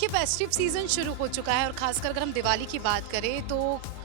देखिए festive season शुरू हो चुका है और ख़ासकर अगर हम दिवाली की बात करें तो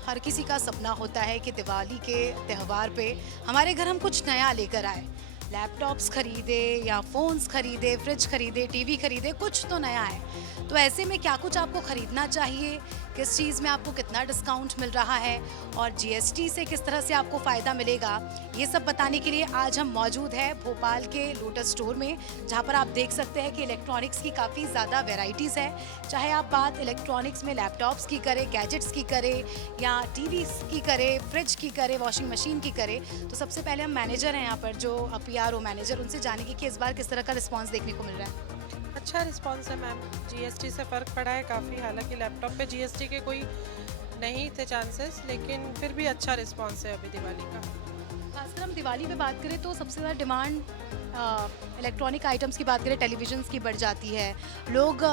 हर किसी का सपना होता है कि दिवाली के त्यौहार पे हमारे घर हम कुछ नया लेकर आए। लैपटॉप्स खरीदे या फ़ोन्स खरीदे, फ्रिज खरीदे, टीवी खरीदे, कुछ तो नया है। तो ऐसे में क्या कुछ आपको खरीदना चाहिए? किस चीज़ में आपको कितना डिस्काउंट मिल रहा है और जीएसटी से किस तरह से आपको फ़ायदा मिलेगा? ये सब बताने के लिए आज हम मौजूद हैं भोपाल के लोटस स्टोर में, जहाँ पर आप देख सकते हैं कि इलेक्ट्रॉनिक्स की काफ़ी ज़्यादा वैराइटीज़ है। चाहे आप बात इलेक्ट्रॉनिक्स में लैपटॉप्स की करें, गैजेट्स की करें या टीवीज़ की करें, फ्रिज की करें, वॉशिंग मशीन की करें। तो सबसे पहले हम मैनेजर हैं यहाँ पर जो पीआरओ मैनेजर, उनसे जानेंगे कि इस बार किस तरह का रिस्पॉन्स देखने को मिल रहा है। अच्छा रिस्पांस है मैम। जीएसटी से फ़र्क पड़ा है काफ़ी। हालांकि लैपटॉप पे जीएसटी के कोई नहीं थे चांसेस, लेकिन फिर भी अच्छा रिस्पांस है अभी दिवाली का। खासकर हम दिवाली पे बात करें तो सबसे ज़्यादा डिमांड इलेक्ट्रॉनिक आइटम्स की बात करें, टेलीविजन्स की बढ़ जाती है। लोग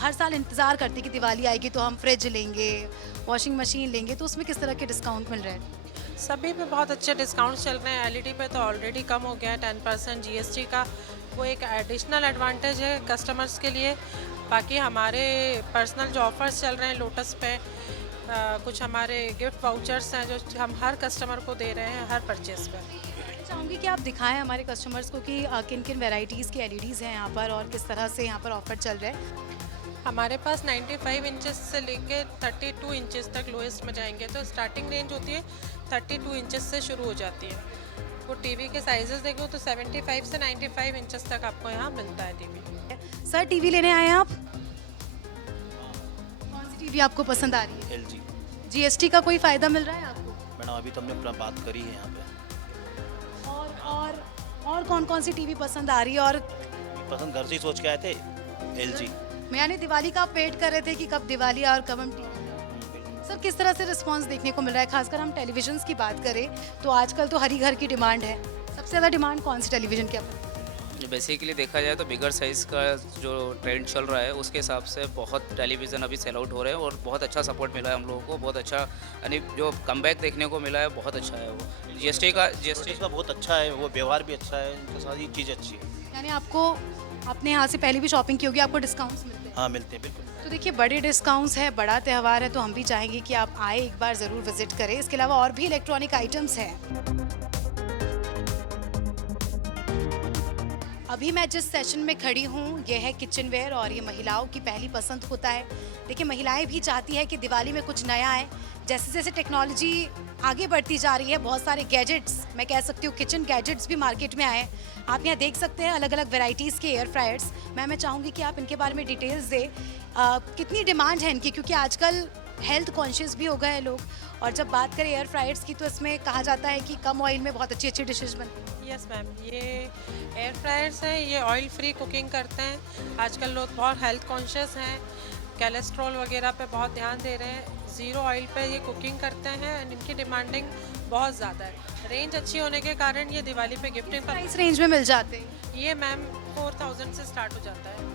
हर साल इंतज़ार करते हैं कि दिवाली आएगी तो हम फ्रिज लेंगे, वॉशिंग मशीन लेंगे, तो उसमें किस तरह के डिस्काउंट मिल रहे हैं? सभी पे बहुत अच्छे डिस्काउंट चल रहे हैं। एलईडी पे तो ऑलरेडी कम हो गया है 10% जीएसटी का। वो एक एडिशनल एडवांटेज है कस्टमर्स के लिए। बाकी हमारे पर्सनल जो ऑफर्स चल रहे हैं लोटस पे, कुछ हमारे गिफ्ट वाउचर्स हैं जो हम हर कस्टमर को दे रहे हैं हर परचेज पे। मैं चाहूँगी कि आप दिखाएं हमारे कस्टमर्स को कि किन किन वैरायटीज़ की एलईडीज़ हैं यहाँ पर और किस तरह से यहाँ पर ऑफर चल रहा है। हमारे पास 95 इंचेस से लेके 32 इंचेस तक लोएस्ट में जाएंगे, तो स्टार्टिंग रेंज होती है 32 इंचेस से शुरू हो जाती है। वो टीवी के साइजेस देखो तो 75 से 95 इंचेस तक आपको यहाँ मिलता है टीवी। सर टीवी लेने आए हैं आप? कौन सी टीवी आपको पसंद आ रही है? एलजी। जीएसटी का कोई फ़ायदा मिल रहा है आपको? मैडम अभी तो हमने अपना बात करी है यहाँ पे। और कौन कौन सी टीवी पसंद आ रही है? और पसंद घर से ही सोच के आए थे, एलजी। मैं यानी दिवाली का आप वेट कर रहे थे कि कब दिवाली और कब हम टीवी। सर किस तरह से रिस्पांस देखने को मिल रहा है? खासकर हम टेलीविजन्स की बात करें तो आजकल तो हर ही घर की डिमांड है। सबसे ज़्यादा डिमांड कौन सी टेलीविज़न की है? बेसिकली देखा जाए तो बिगर साइज़ का जो ट्रेंड चल रहा है उसके हिसाब से बहुत टेलीविज़न अभी सेल आउट हो रहे हैं और बहुत अच्छा सपोर्ट मिला है हम लोगों को। बहुत अच्छा, यानी जो कमबैक देखने को मिला है बहुत अच्छा है वो। जीएसटी का बहुत अच्छा है, वो व्यवहार भी अच्छा है, उनके साथ ही चीज़ अच्छी है। यानी आपको अपने यहाँ से पहले भी शॉपिंग की होगी, आपको डिस्काउंट्स मिलते हैं? हाँ मिलते हैं बिल्कुल। तो देखिए बड़े डिस्काउंट्स है, बड़ा त्यौहार है, तो हम भी चाहेंगे कि आप आए एक बार ज़रूर विजिट करें। इसके अलावा और भी इलेक्ट्रॉनिक आइटम्स हैं। अभी मैं जिस सेशन में खड़ी हूँ ये है किचनवेयर और ये महिलाओं की पहली पसंद होता है। देखिए महिलाएं भी चाहती है कि दिवाली में कुछ नया आए। जैसे जैसे टेक्नोलॉजी आगे बढ़ती जा रही है, बहुत सारे गैजेट्स, मैं कह सकती हूँ किचन गैजेट्स भी मार्केट में आए। आप यहाँ देख सकते हैं अलग अलग वेराइटीज़ के एयर फ्रायर्स। मैं चाहूँगी कि आप इनके बारे में डिटेल्स दें। कितनी डिमांड है इनकी, क्योंकि आजकल हेल्थ कॉन्शियस भी हो गए हैं लोग। और जब बात करें एयर फ्रायर्स की तो इसमें कहा जाता है कि कम ऑयल में बहुत अच्छी अच्छी डिशेज बनती हैं। यस मैम, ये एयर फ्रायर्स हैं, ये ऑयल फ्री कुकिंग करते हैं। आजकल लोग बहुत हेल्थ कॉन्शियस हैं, कोलेस्ट्रॉल वगैरह पे बहुत ध्यान दे रहे हैं। ज़ीरो ऑयल पे ये कुकिंग करते हैं एंड इनकी डिमांडिंग बहुत ज़्यादा है। रेंज अच्छी होने के कारण ये दिवाली पे गिफ्टिंग पर प्राइस रेंज में मिल जाते हैं। ये मैम 4000 से स्टार्ट हो जाता है।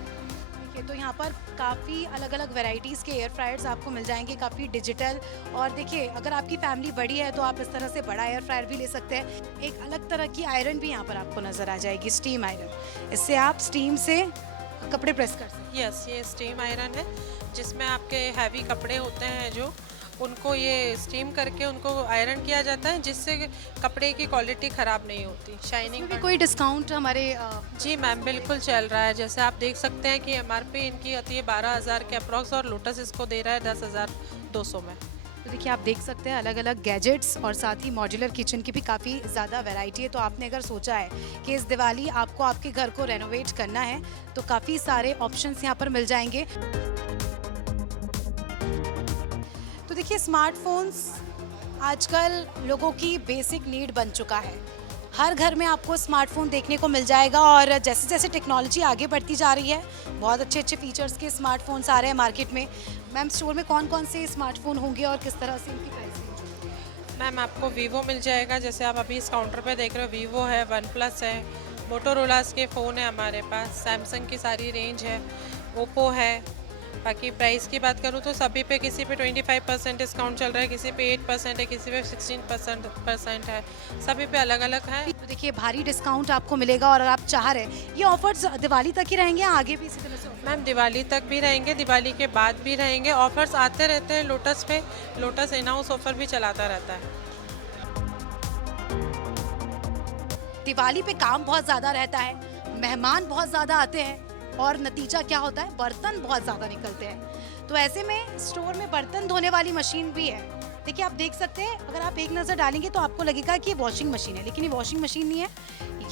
ठीक है, तो यहाँ पर काफ़ी अलग अलग वैरायटीज़ के एयर फ्रायर्स आपको मिल जाएंगे, काफ़ी डिजिटल। और देखिए अगर आपकी फैमिली बड़ी है तो आप इस तरह से बड़ा एयर फ्रायर भी ले सकते हैं। एक अलग तरह की आयरन भी यहाँ पर आपको नज़र आ जाएगी, स्टीम आयरन। इससे आप स्टीम से कपड़े प्रेस कर सकते हैं। यस, ये स्टीम आयरन है जिसमें आपके हैवी कपड़े होते हैं जो उनको ये स्टीम करके उनको आयरन किया जाता है, जिससे कपड़े की क्वालिटी ख़राब नहीं होती, शाइनिंग इसमें भी कोई डिस्काउंट हमारे जी मैम बिल्कुल चल रहा है। जैसे आप देख सकते हैं कि एमआरपी इनकी होती है 12,000 के अप्रॉक्स और लोटस इसको दे रहा है 10,200 में। तो देखिए आप देख सकते हैं अलग अलग गैजेट्स और साथ ही मॉड्यूलर किचन की भी काफ़ी ज़्यादा वैरायटी है। तो आपने अगर सोचा है कि इस दिवाली आपको आपके घर को रेनोवेट करना है तो काफ़ी सारे ऑप्शंस यहाँ पर मिल जाएंगे। तो देखिए स्मार्टफोन्स आजकल लोगों की बेसिक नीड बन चुका है। हर घर में आपको स्मार्टफोन देखने को मिल जाएगा और जैसे जैसे टेक्नोलॉजी आगे बढ़ती जा रही है बहुत अच्छे अच्छे फीचर्स के स्मार्टफोन्स आ रहे हैं मार्केट में। मैम स्टोर में कौन कौन से स्मार्टफोन होंगे और किस तरह से इनकी प्राइस रेंज होगी? मैम आपको वीवो मिल जाएगा, जैसे आप अभी इस काउंटर पे देख रहे हो। वीवो है, वन प्लस है, मोटोरोलास के फ़ोन है हमारे पास, सैमसंग की सारी रेंज है, ओप्पो है, बाकी प्राइस की बात करूँ तो सभी पे किसी पे 25% डिस्काउंट चल रहा है, किसी पे 8% है, किसी पे 16% है, सभी पे अलग अलग है। तो देखिए भारी डिस्काउंट आपको मिलेगा और अगर आप चाह रहे हैं ये ऑफर्स दिवाली तक ही रहेंगे या आगे भी इसी तरह से offer? मैम दिवाली तक भी रहेंगे, दिवाली के बाद भी रहेंगे, ऑफर्स आते रहते हैं लोटस पे। लोटस इन हाउस ऑफर भी चलाता रहता है। दिवाली पे काम बहुत ज़्यादा रहता है, मेहमान बहुत ज़्यादा आते हैं और नतीजा क्या होता है, बर्तन बहुत ज़्यादा निकलते हैं। तो ऐसे में स्टोर में बर्तन धोने वाली मशीन भी है। देखिए आप देख सकते हैं, अगर आप एक नज़र डालेंगे तो आपको लगेगा कि ये वॉशिंग मशीन है, लेकिन ये वॉशिंग मशीन नहीं है,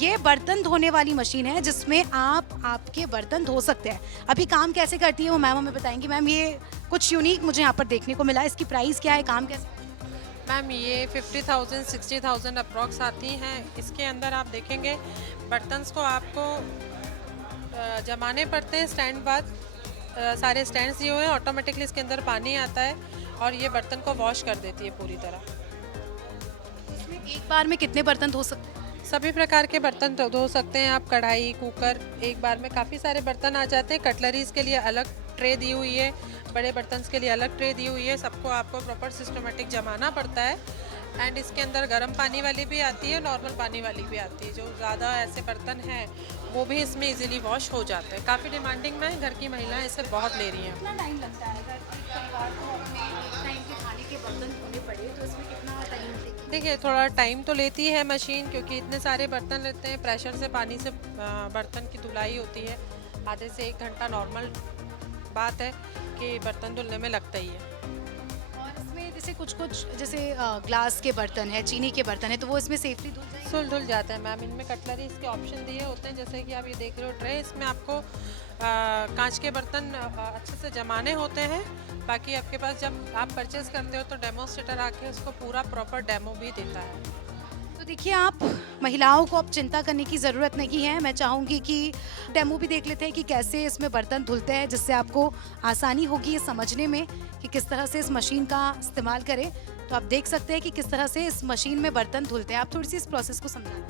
ये बर्तन धोने वाली मशीन है जिसमें आप आपके बर्तन धो सकते हैं। अभी काम कैसे करती है वो मैम हमें बताएंगी। मैम ये कुछ यूनिक मुझे यहाँ पर देखने को मिला, इसकी प्राइस क्या है, काम कैसे? मैम ये 50,000 60,000 अप्रॉक्स आती हैं। इसके अंदर आप देखेंगे बर्तन्स को आपको जमाने पड़ते हैं स्टैंड बाद। सारे स्टैंड्स दिए हुए हैं, ऑटोमेटिकली इसके अंदर पानी आता है और ये बर्तन को वॉश कर देती है पूरी तरह। इसमें एक बार में कितने बर्तन धो सकते हैं? सभी प्रकार के बर्तन धो सकते हैं आप, कढ़ाई, कुकर, एक बार में काफ़ी सारे बर्तन आ जाते हैं। कटलरीज के लिए अलग ट्रे दी हुई है, बड़े बर्तन के लिए अलग ट्रे दी हुई है, सबको आपको प्रॉपर सिस्टमेटिक जमाना पड़ता है। एंड इसके अंदर गर्म पानी वाली भी आती है, नॉर्मल पानी वाली भी आती है। जो ज़्यादा ऐसे बर्तन हैं वो भी इसमें इजीली वॉश हो जाते हैं। काफ़ी डिमांडिंग में घर की महिलाएं इसे बहुत ले रही हैं। कितना टाइम लगता है अगर एक परिवार को अपने एक टाइम के खाने के बर्तन धोने पड़े तो इसमें कितना टाइम लगेगा? देखिए थोड़ा टाइम तो लेती है मशीन, क्योंकि इतने सारे बर्तन लेते हैं, प्रेशर से पानी से बर्तन की धुलाई होती है। आधे से 1 घंटा नॉर्मल बात है कि बर्तन धुलने में लगता ही है। और इसमें जैसे कुछ जैसे ग्लास के बर्तन है, चीनी के बर्तन है, तो वो इसमें सेफली धुल जाएंगे? धुल जाते हैं मैम। इनमें कटलरी इसके ऑप्शन दिए होते हैं, जैसे कि आप ये देख रहे हो ट्रे, इसमें आपको कांच के बर्तन अच्छे से जमाने होते हैं। बाकी आपके पास जब आप परचेज़ करते हो तो डेमोस्ट्रेटर आके उसको पूरा प्रॉपर डेमो भी देता है। तो देखिए आप महिलाओं को अब चिंता करने की ज़रूरत नहीं है। मैं चाहूँगी कि डेमो भी देख लेते हैं कि कैसे इसमें बर्तन धुलते हैं, जिससे आपको आसानी होगी ये समझने में कि किस तरह से इस मशीन का इस्तेमाल करें। तो आप देख सकते हैं कि किस तरह से इस मशीन में बर्तन धुलते हैं। आप थोड़ी सी इस प्रोसेस को समझाएं।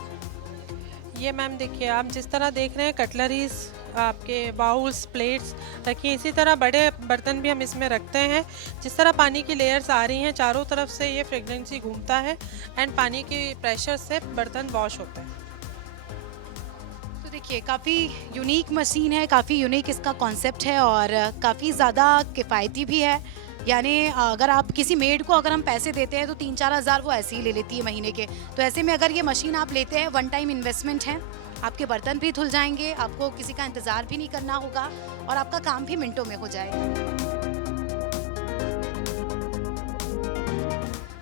ये मैम देखिए, आप जिस तरह देख रहे हैं कटलरीज, आपके बाउल्स, प्लेट्स रखिए, इसी तरह बड़े बर्तन भी हम इसमें रखते हैं। जिस तरह पानी की लेयर्स आ रही हैं चारों तरफ से, ये फ्रेगनेंसी घूमता है एंड पानी के प्रेशर से बर्तन वॉश होते हैं। तो देखिए काफ़ी यूनिक मशीन है, काफ़ी यूनिक इसका कॉन्सेप्ट है और काफ़ी ज़्यादा किफ़ायती भी है। यानी अगर आप किसी मेड को अगर हम पैसे देते हैं तो 3-4 हज़ार वो ऐसे ही ले लेती है महीने के। तो ऐसे में अगर ये मशीन आप लेते हैं, वन टाइम इन्वेस्टमेंट है, आपके बर्तन भी धुल जाएंगे, आपको किसी का इंतज़ार भी नहीं करना होगा और आपका काम भी मिनटों में हो जाएगा।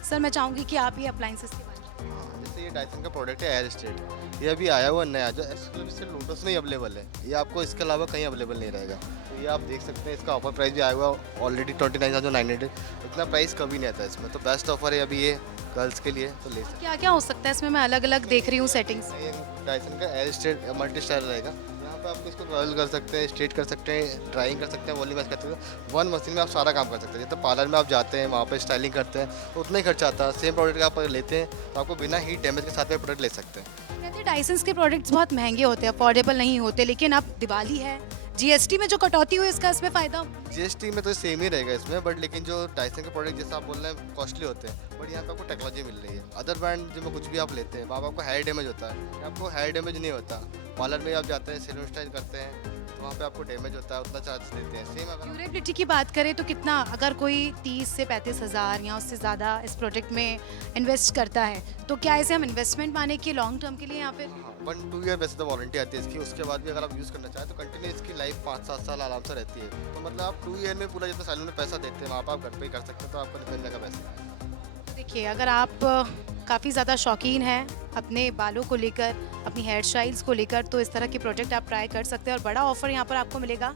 सर मैं चाहूँगी कि आप ये अप्लाइंसेस के बारे में। जैसे ये डाइसन का प्रोडक्ट है एयर स्टेट, ये अभी आया हुआ नया जो एक्सक्लूसिव लोटस में ही अवेलेबल है। ये आपको इसके अलावा कहीं अवेलेबल नहीं रहेगा। तो ये आप देख सकते हैं, इसका ऑफर प्राइस भी आया हुआ ऑलरेडी 29,900। इतना प्राइस कभी नहीं आता इसमें, तो बेस्ट ऑफर है अभी ये गर्ल्स के लिए, तो ले सकते क्या क्या हो सकता है इसमें? मैं अलग अलग देख रही हूँ सेटिंग्स। हैं। ये डाइसन का एयर स्टेट मल्टी स्टाइल रहेगा। यहाँ पे आप इसको रॉयल कर सकते हैं, स्ट्रेट कर सकते हैं, ड्राइंग कर सकते हैं, वॉल्यूम कर सकते हैं। वन मशीन में आप सारा काम कर सकते हैं। जैसे पार्लर में आप जाते हैं, वहाँ पे स्टाइलिंग करते हैं तो उतना ही खर्चा आता है। सेम प्रोडक्ट आप लेते हैं तो आपको बिना हीट डैमेज के साथ में प्रोडक्ट ले सकते हैं। कहते हैं डाइसन्स के प्रोडक्ट्स बहुत महंगे होते हैं, अफोर्डेबल नहीं होते, लेकिन अब दिवाली है, जीएसटी में जो कटौती हुई इसका इसमें फ़ायदा। जीएसटी में तो सेम ही रहेगा इसमें, बट लेकिन जो डाइसन के प्रोडक्ट जैसे आप बोल रहे हैं कॉस्टली होते हैं, बट यहाँ पे आपको टेक्नोलॉजी मिल रही है। अदर ब्रांड जिसमें कुछ भी आप लेते हैं वहाँ पे आपको हेयर डैमेज होता है, यहाँ आपको हेयर डैमेज नहीं होता। पार्लर में आप जाते हैं, सैलून स्टाइल करते हैं तो वहाँ पे आपको डैमेज होता है, उतना चार्ज देते हैं। सेम अगर ड्यूरेबिलिटी की बात करें तो कितना, अगर कोई 30 से 35 हज़ार या उससे ज़्यादा इस प्रोडक्ट में इन्वेस्ट करता है तो क्या इसे हम इन्वेस्टमेंट माने कि लॉन्ग टर्म के लिए या फिर? 1-2 ईयर वैसे तो वारंटी आती है इसकी। उसके बाद भी अगर आप यूज़ करना चाहें तो कंटिन्यू इसकी लाइफ 5-7 साल आराम से रहती है। तो मतलब आप 2 ईयर में पूरा जितना सैलून में पैसा देते हैं वहाँ पर आप घर पे ही कर सकते हैं, तो आपको निकल जाएगा पैसा। देखिए अगर आप काफ़ी ज़्यादा शौकीन हैं अपने बालों को लेकर, अपनी हेयर स्टाइल्स को लेकर, तो इस तरह के प्रोडक्ट आप ट्राई कर सकते हैं और बड़ा ऑफर यहाँ पर आपको मिलेगा।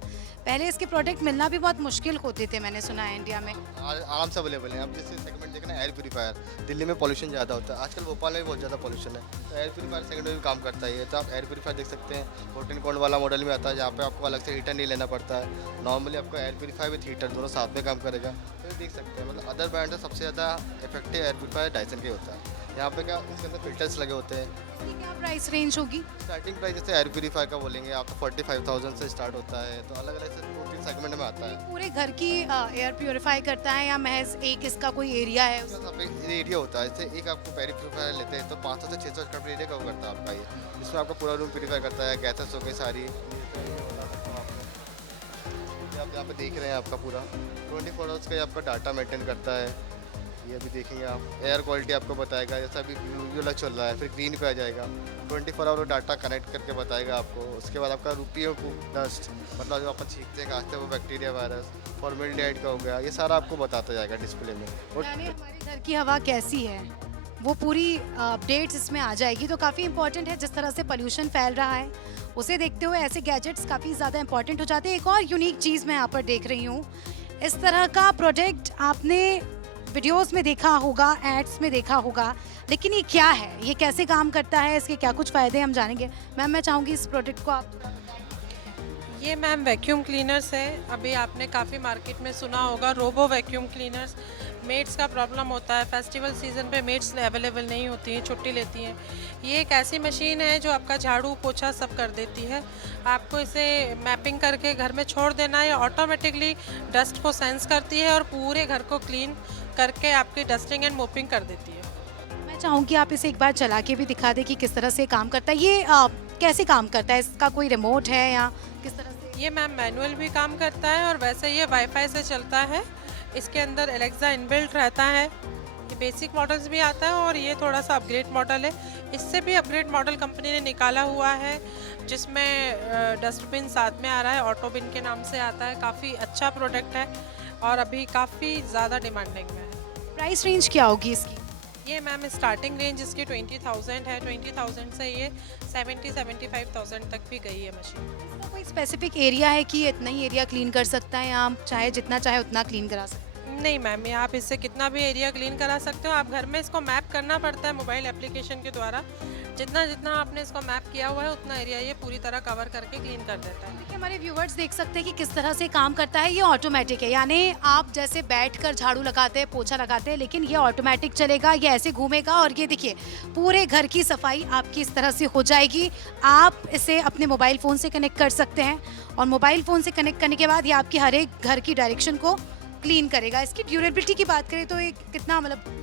पहले इसके प्रोडक्ट मिलना भी बहुत मुश्किल होते थे, मैंने सुना है इंडिया में। आराम से अवेलेबल है। आप जैसे सेगमेंट देखना एयर प्यूरीफायर, दिल्ली में पॉल्यूशन ज़्यादा होता है, आजकल भोपाल में भी बहुत ज़्यादा पॉल्यूशन है, तो एयर प्यूरीफायर सेगमेंट में भी काम करता है ये। तो आप एयर प्यूरीफायर देख सकते हैं, 14 कोड वाला मॉडल में आता है, जहाँ पे आपको अलग से हीटर नहीं लेना पड़ता है। नॉर्मली आपको एयर प्यूरीफायर विथ हीटर दोनों साथ में काम करेगा, तो ये देख सकते हैं। मतलब अदर ब्रांड से सबसे ज़्यादा इफेक्टिव एयर प्यूरीफायर डाइसन के होता है। यहाँ पे क्या इसके अंदर फिल्टर्स लगे होते हैं। इसकी क्या प्राइस रेंज होगी? स्टार्टिंग प्राइस जैसे एयर प्यूरीफायर का बोलेंगे आपको 45,000 से स्टार्ट होता है, तो अलग अलग से 2-3 सेगमेंट में आता है। पूरे घर की एयर प्योरीफाई करता है या महज एक इसका कोई एरिया है? बस आप एक एरिया होता है, जैसे एक आपको प्यूरीफायर लेते हैं तो 500 से 600 स्क्वायर फीट एरिया कवर करता है आपका ये, इसमें आपका पूरा रूम प्यूरीफाई करता है, गैसेस हो गई सारी। ये आप यहाँ पे देख रहे हैं आपका पूरा 24 आवर्स का ये आपका डाटा मेंटेन करता है। ये अभी देखेंगे आप एयर क्वालिटी आपको बताएगा, जैसा अभी ब्लू वाला चल रहा है फिर ग्रीन पे आ जाएगा, 24 आवर डाटा कनेक्ट करके बताएगा आपको। उसके बाद आपका रुपये डस्ट मतलब जो अपन छींकते हैं खाते हैं वो बैक्टीरिया वायरस फॉर्मेल्डिहाइड का हो गया, ये सारा आपको बताता जाएगा डिस्प्ले में। और यानी हमारे घर की हवा कैसी है वो पूरी अपडेट्स इसमें आ जाएगी, तो काफ़ी इंपॉर्टेंट है। जिस तरह से पोल्यूशन फैल रहा है उसे देखते हुए ऐसे गैजेट्स काफ़ी ज़्यादा इंपॉर्टेंट हो जाते हैं। एक और यूनिक चीज़ मैं यहाँ पर देख रही हूँ, इस तरह का प्रोडक्ट आपने वीडियोस में देखा होगा, एड्स में देखा होगा, लेकिन ये क्या है, ये कैसे काम करता है, इसके क्या कुछ फ़ायदे हम जानेंगे। मैम मैं चाहूँगी इस प्रोडक्ट को आप। ये मैम वैक्यूम क्लीनर्स है। अभी आपने काफ़ी मार्केट में सुना होगा रोबो वैक्यूम क्लीनर्स। मेड्स का प्रॉब्लम होता है, फेस्टिवल सीजन पे मेड्स अवेलेबल नहीं होती हैं, छुट्टी लेती हैं। ये एक ऐसी मशीन है जो आपका झाड़ू पोछा सब कर देती है। आपको इसे मैपिंग करके घर में छोड़ देना है, ऑटोमेटिकली डस्ट को सेंस करती है और पूरे घर को क्लीन करके आपकी डस्टिंग एंड मोपिंग कर देती है। मैं चाहूँगी आप इसे एक बार चला के भी दिखा दें कि किस तरह से काम करता है। ये कैसे काम करता है, इसका कोई रिमोट है या किस तरह से? ये मैम मैनुअल भी काम करता है और वैसे ये वाईफाई से चलता है। इसके अंदर एलेक्सा इनबिल्ट रहता है। ये बेसिक मॉडल्स भी आता है और ये थोड़ा सा अपग्रेड मॉडल है। इससे भी अपग्रेड मॉडल कंपनी ने निकाला हुआ है जिसमें डस्टबिन साथ में आ रहा है, ऑटो बिन के नाम से आता है। काफ़ी अच्छा प्रोडक्ट है और अभी काफ़ी ज़्यादा डिमांडिंग में है। प्राइस रेंज क्या होगी इसकी? ये मैम स्टार्टिंग रेंज इसकी 20,000 है। 20,000 से ये 70-75,000 तक भी गई है मशीन। इसका कोई स्पेसिफिक एरिया है कि इतना ही एरिया क्लीन कर सकता है या आप चाहे जितना चाहे उतना क्लीन करा सकते हैं? नहीं मैम, ये आप इससे कितना भी एरिया क्लीन करा सकते हो। आप घर में इसको मैप करना पड़ता है मोबाइल एप्लीकेशन के द्वारा। जितना जितना आपने इसको मैप किया हुआ है उतना एरिया ये पूरी तरह कवर करके क्लीन कर देता है। देखिए हमारे व्यूवर्स देख सकते हैं कि किस तरह से काम करता है। ये ऑटोमेटिक है, यानी आप जैसे बैठकर झाड़ू लगाते हैं, पोछा लगाते हैं, लेकिन ये ऑटोमेटिक चलेगा, ये ऐसे घूमेगा और ये देखिए पूरे घर की सफाई आपकी इस तरह से हो जाएगी। आप इसे अपने मोबाइल फ़ोन से कनेक्ट कर सकते हैं और मोबाइल फ़ोन से कनेक्ट करने के बाद ये आपकी हर एक घर की डायरेक्शन को क्लीन करेगा। इसकी ड्यूरेबिलिटी की बात करें तो ये कितना मतलब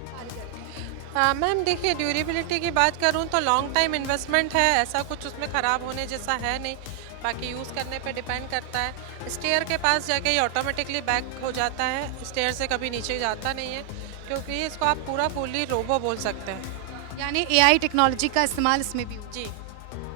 मैम देखिए, ड्यूरेबिलिटी की बात करूँ तो लॉन्ग टाइम इन्वेस्टमेंट है, ऐसा कुछ उसमें ख़राब होने जैसा है नहीं। बाकी यूज़ करने पे डिपेंड करता है। स्टेयर के पास जाके ये ऑटोमेटिकली बैक हो जाता है, स्टेयर से कभी नीचे जाता नहीं है, क्योंकि इसको आप पूरा फुली रोबो बोल सकते हैं। यानी AI टेक्नोलॉजी का इस्तेमाल इसमें भी हो। जी।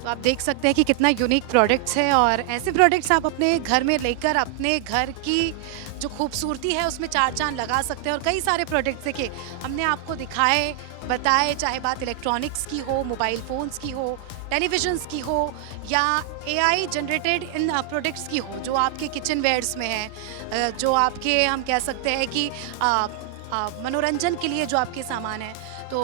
तो आप देख सकते हैं कि कितना यूनिक प्रोडक्ट्स है और ऐसे प्रोडक्ट्स आप अपने घर में लेकर अपने घर की जो खूबसूरती है उसमें चार चांद लगा सकते हैं। और कई सारे प्रोडक्ट्स देखिए हमने आपको दिखाए, बताए, चाहे बात इलेक्ट्रॉनिक्स की हो, मोबाइल फ़ोन्स की हो, टेलीविजन्स की हो या AI जनरेटेड इन प्रोडक्ट्स की हो जो आपके किचन वेयर्स में है, जो आपके हम कह सकते हैं कि मनोरंजन के लिए जो आपके सामान है। तो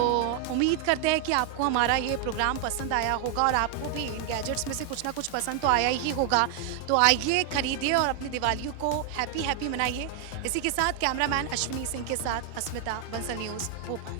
उम्मीद करते हैं कि आपको हमारा ये प्रोग्राम पसंद आया होगा और आपको भी इन गैजेट्स में से कुछ ना कुछ पसंद तो आया ही होगा। तो आइए, खरीदिए और अपनी दिवाली को हैप्पी मनाइए। इसी के साथ कैमरामैन अश्विनी सिंह के साथ अस्मिता, बंसल न्यूज़, भोपाल।